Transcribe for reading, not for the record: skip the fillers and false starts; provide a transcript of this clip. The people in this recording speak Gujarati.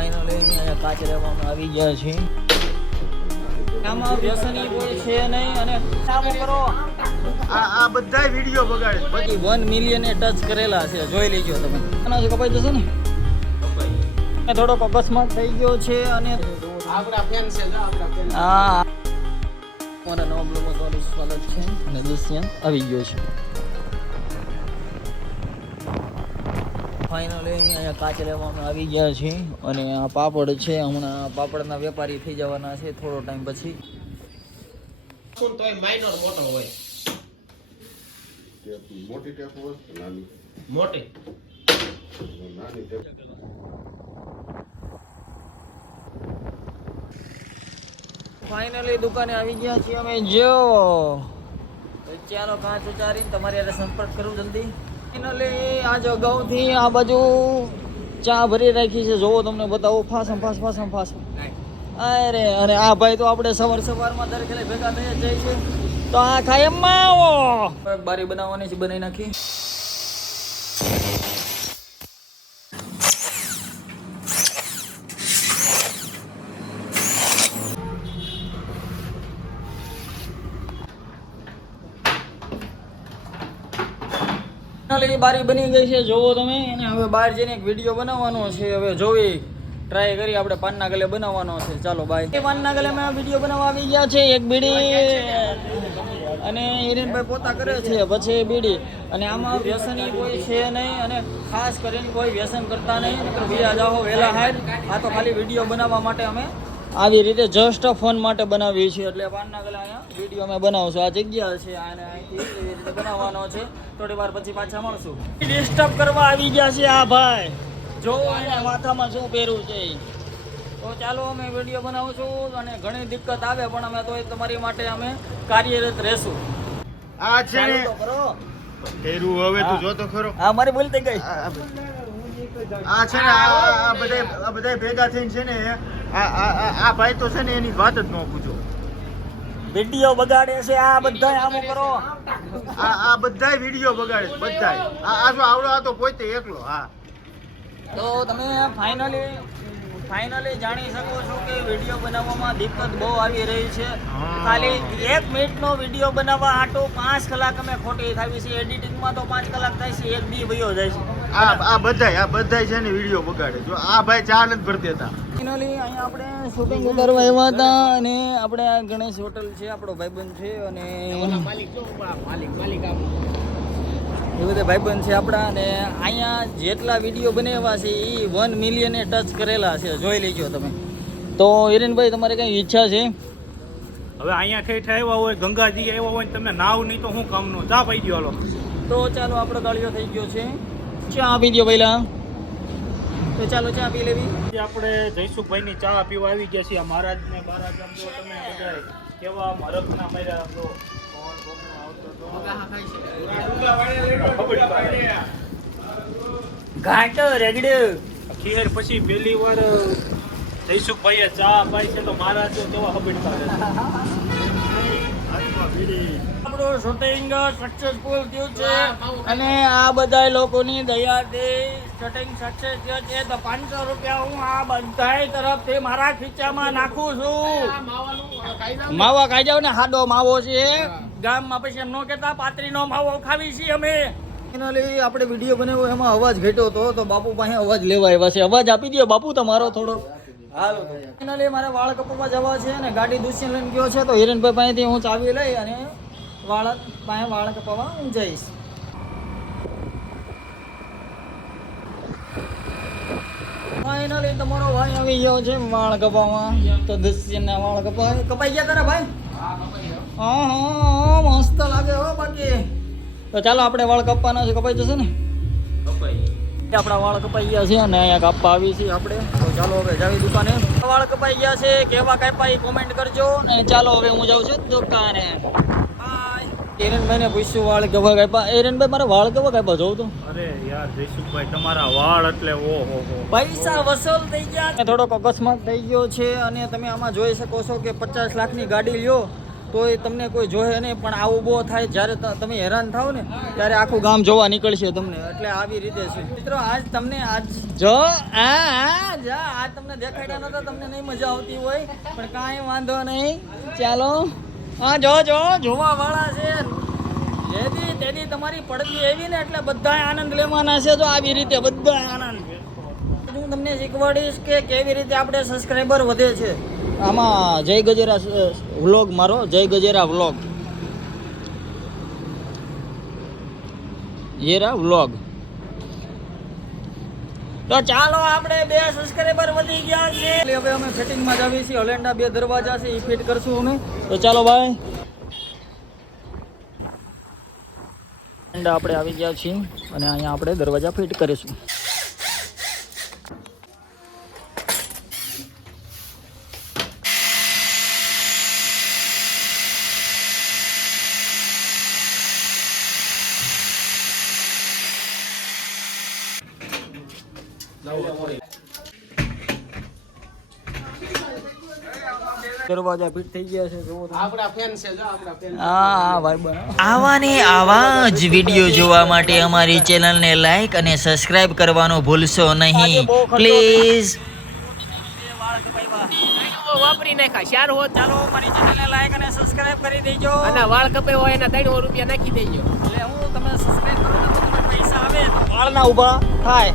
ફાઇનલી અહીંયા કાચરેવામાં આવી ગયા છે. આમાં વ્યસની કોઈ છે નહીં અને સામો કરો આ બધા વિડીયો બગાડે. બાકી 1 મિલિયન એ ટચ કરેલા છે, જોઈ લેજો તમે. આના કપાઈ જશે ને, થોડોક અકસ્માત થઈ ગયો છે અને આપણા ફેન છે, આપણા ફેન. હા મારા નવા બ્લોગમાં તમારું સ્વાગત છે અને દુષ્યંત આવી ગયો છે. ફાઇનલી અહીંયા કાચ લેવામાં આવી ગયા છે અને આ પાપડ છે. હમણાં પાપડના વેપારી થઈ જવાના છે થોડો ટાઈમ પછી. તોય માઇનર મોટો હોય. મોટી ટેપ હોય કે નાની? મોટી. નાની ટેપ. ફાઇનલી દુકાને આવી ગયા છીએ અમે. જો ચાલો કાચ ઉચારીને તમારે યારે સંપર્ક કરું જલ્દી. ફાઇનલી આજ અગાઉથી આ બાજુ ચા ભરી રાખી છે, જોવો તમને બતાવો. ફાસ અરે અને આ ભાઈ તો આપણે સવારમાં દર ખેલે ભેગા થઈ જાય છે. તો આ ખાય એમાં આવો બારી બનાવવાની છે, બનાવી નાખી. બારી બની ગઈ છે, જોવો તમે. અને હવે બહાર જઈને એક વિડીયો બનાવવાનો છે. હવે જોવી ટ્રાય કરી આપણે પાનના ગલે બનાવવાનો છે. ચાલો બાય. પાનના ગલે માં વિડીયો બનાવવા આવી ગયા છે. એક બીડી અને હિરેનભાઈ પોતા કરે છે, પછી બીડી. અને આમાં વ્યસની કોઈ છે નહીં અને ખાસ કરીને કોઈ વ્યસન કરતા નહીં. નકર બીજા જાઓ વહેલા હાર. આ તો ખાલી વિડીયો બનાવવા માટે અમે આવી રીતે જસ્ટ ફોન માટે બનાવીએ છીએ. એટલે પાનના ગલે અહીંયા વિડીયો અમે બનાવશું. આ જગ્યા છે અને અહીંથી એવી રીતે બનાવવાનો છે. થોડી વાર પછી પાછા મળશું. ડિસ્ટર્બ કરવા આવી ગયા છે આ ભાઈ. જો એના માથામાં શું પહેરવું છે. તો ચાલો અમે વિડીયો બનાવું છું અને ઘણી દિક્કત આવે પણ અમે તો તમારી માટે અમે કાર્યરત રહેશું. આ છે ને ચાલુ તો કરો. તેરું હવે તું જોતો ખરો. હા મારી ભૂલ થઈ ગઈ. આ છે ને આ બધા ભેગા થઈને છે ને આ ભાઈ તો છે ને એની વાત જ ન પૂછો. વિડીયો બગાડે છે આ બધા. આમ કરો. આ બધા વિડીયો બગાડે છે, બધા. આ જો આવડો આ તો પોતે એકલો. હા તો તમે ફાઇનલી જાણી શકો છો કે વિડીયો બનાવવામાં દિક્કત બહુ આવી રહી છે. ખાલી 1 મિનિટનો વિડીયો બનાવવા આટો 5 કલાક અમે ખોટી થાવી છે. એડિટિંગમાં તો 5 કલાક થાય છે, એક દી વયો જાય છે. આ બધા છે ને વિડીયો બગાડે. જો આ ભાઈ ચા નથી ભરતી હતા. ફાઇનલી અહીંયા આપણે શૂટિંગ ઉતારવા આવ્યા હતા અને આપણે આ ગણેશ હોટલ છે, આપણો ભાઈબંધ છે અને એ બધા ભાઈબંધ છે આપણા. અને અહીંયા જેટલા વિડીયો બનાવ્યા છે એ 1 મિલિયને ટચ કરેલા છે, જોઈ લેજો તમે. તો હિરેનભાઈ તમારે કઈ ઈચ્છા છે? હવે અહીંયા ઠેઠ આવ્યા હોય, ગંગાજી આવ્યા હોય, તમને નાવ નહીં તો શું કામનું? ચા પી ગયો હાલો. તો ચાલો આપણો ગાળિયો થઈ ગયો છે. ચા આપી દો પહેલા. તો ચાલો ચા પી લેવી. આપણે જયસુખભાઈની ચા પીવા આવી ગયા છીએ. મહારાજને મહારાજ આમ જો તમે બધા કેવા મરકના માર્યા આમ જો. ઘાટો રગડો ખીર પછી પહેલી વાર જયસુખભાઈએ ચા પાઈ છે તો મહારાજ કેવા હબડતા રહે. આપણું શૂટિંગ સક્સેસફુલ થયું છે અને આ બધા લોકોની દયાથી શૂટિંગ સક્સેસ થયો છે. તો 500 રૂપિયા હું આ બધા તરફથી મારા ખીચામાં નાખું છું. માવા ખાઈ જાવ ને, હાડો માવો છે ગામમાં. પછી એમ ન કહેતા પાતરીનો માવો ખાવી છીએ અમે. ફાઇનલી આપણે વિડીયો બનાવ્યો એમાં અવાજ ઘટ્યો હતો તો બાપુ પાસે અવાજ લેવા આવ્યા છે. અવાજ આપી દો બાપુ તમારો થોડો. હાલો ફાઇનલી મારે વાળ કપવા જવા છે અને ગાડી દુષ્યંત લઈને ગયો છે. તો હિરેનભાઈ પાસેથી હું ચાવી લઈ અને વાળ કપાવવા હું જઈશ. ફાઇનલી તમારો ભાઈ આવી ગયો છે વાળ કપાવવા. તો દુષ્યંતના વાળ કપાઈ ગયા તારા ભાઈ? હા મસ્ત લાગે હો. બાકી તો ચાલો આપણે વાળ કપવાના છે. કપાઈ જશે ને? આપણા વાળ કપાઈ ગયા છે અને અહીંયા કાપવા આવી છીએ આપણે. તો ચાલો હવે જાવી દુકાને. વાળ કપાઈ ગયા છે, કેવા કાપ્યા એ કોમેન્ટ કરજો. અને ચાલો હવે હું જાઉં છું દુકાને. બાય. હિરેનભાઈને પૂછ્યું વાળ કેવા કાપ્યા. હિરેનભાઈ મારા વાળ કેવા કાપ્યા જોઉં તો. અરે યાર જયસુખભાઈ તમારા વાળ એટલે ઓહો પૈસા વસૂલ થઈ ગયા. થોડોક અકસ્માત થઈ ગયો છે અને તમે આમાં જોઈ શકો છો કે 50 લાખની ગાડી લ્યો તોય તમને કોઈ જોહે નહીં, પણ આવું બહુ થાય જ્યારે તમે હેરાન થાવ ને ત્યારે આખું ગામ જોવા નીકળશે તમને. એટલે આવી રીતે છે મિત્રો. આજ તમને આજ તમને દેખાડ્યા નતા, તમને નહીં મજા આવતી હોય પણ કાંઈ વાંધો નહીં. ચાલો હા જોવા વાળા છે. જેથી તેની તમારી પડતી એવી ને એટલે બધાય આનંદ લેવાના છે. તો આવી રીતે બધાય આનંદ હું તમને શીખવાડીશ કે કેવી રીતે આપણે સબસ્ક્રાઈબર વધે છે. આમાં જય ગજેરા વ્લોગ, મારો જય ગજેરા વ્લોગ, જેરા વ્લોગ. તો ચાલો આપણે 2 સબસ્ક્રાઈબર વધી ગયા છે. હવે અમે ફિટિંગમાં જ આવીએ છીએ. હોલેન્ડા 2 દરવાજા છે એ ફિટ કરશું અમે. તો ચાલો ભાઈ, આપણે આવી ગયા છીએ અને અહીંયા આપણે દરવાજા ફિટ કરીશું. દરવાજા ફિટ થઈ ગયા છે. જોવો તમે. આપણા ફેન છે જો આપણા ફેન. હા ભાઈ બનો. આવા ને આવા જ વિડીયો જોવા માટે અમારી ચેનલને લાઈક અને સબસ્ક્રાઇબ કરવાનું ભૂલશો નહીં પ્લીઝ. વાપરી નાખા 4 હોત. ચાલો મારી ચેનલને લાઈક અને સબસ્ક્રાઇબ કરી દેજો. અને વાળ કપાય હોય એના 300 રૂપિયા નાખી દેજો. એટલે હું તમે સબસ્ક્રાઇબ કરો તો તમને પૈસા આવે તો વાળ ના ઊભા થાય.